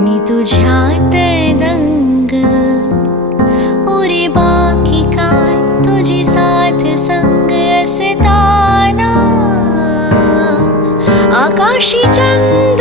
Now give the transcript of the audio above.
मी तुझ्यात दंग, उरे बाकी काय तुझी साथ संग असताना, आकाशी चंद्र